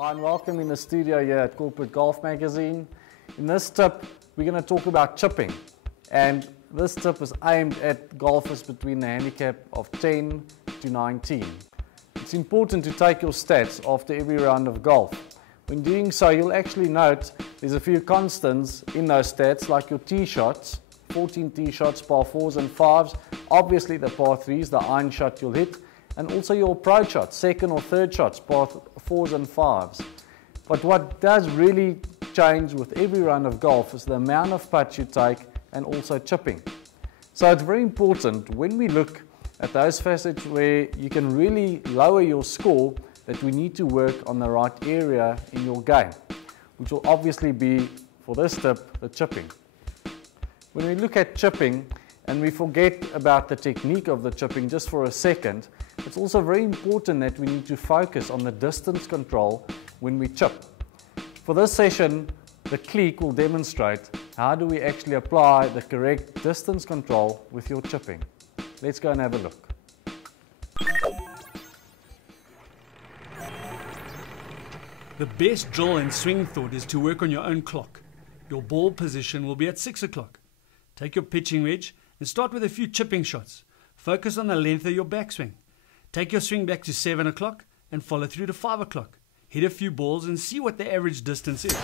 Hi and welcome in the studio here at Corporate Golf Magazine. In this tip, we're going to talk about chipping. And this tip is aimed at golfers between the handicap of 10 to 19. It's important to take your stats after every round of golf. When doing so, you'll actually note there's a few constants in those stats, like your tee shots, 14 tee shots, par 4s and 5s, obviously the par 3s, the iron shot you'll hit, and also your approach shots, second or third shots, par 4s and 5s. But what does really change with every round of golf is the amount of putts you take and also chipping. So it's very important when we look at those facets where you can really lower your score that we need to work on the right area in your game, which will obviously be, for this tip, the chipping. When we look at chipping and we forget about the technique of the chipping just for a second, it's also very important that we need to focus on the distance control when we chip. For this session, the clique will demonstrate how do we actually apply the correct distance control with your chipping. Let's go and have a look. The best drill and swing thought is to work on your own clock. Your ball position will be at 6 o'clock. Take your pitching wedge and start with a few chipping shots. Focus on the length of your backswing. Take your swing back to 7 o'clock and follow through to 5 o'clock. Hit a few balls and see what the average distance is.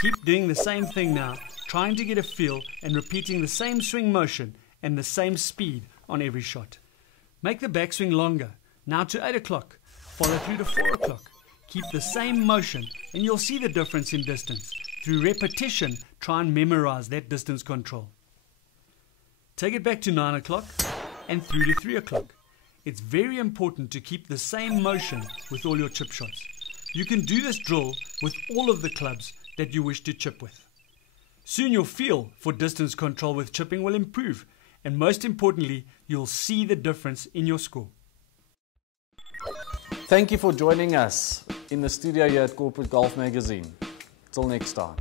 Keep doing the same thing now, trying to get a feel and repeating the same swing motion and the same speed on every shot. Make the backswing longer, now to 8 o'clock. Follow through to 4 o'clock. Keep the same motion and you'll see the difference in distance. Through repetition, try and memorize that distance control. Take it back to 9 o'clock and through to 3 o'clock. It's very important to keep the same motion with all your chip shots. You can do this drill with all of the clubs that you wish to chip with. Soon your feel for distance control with chipping will improve, and most importantly, you'll see the difference in your score. Thank you for joining us in the studio here at Corporate Golf Magazine. Till next time.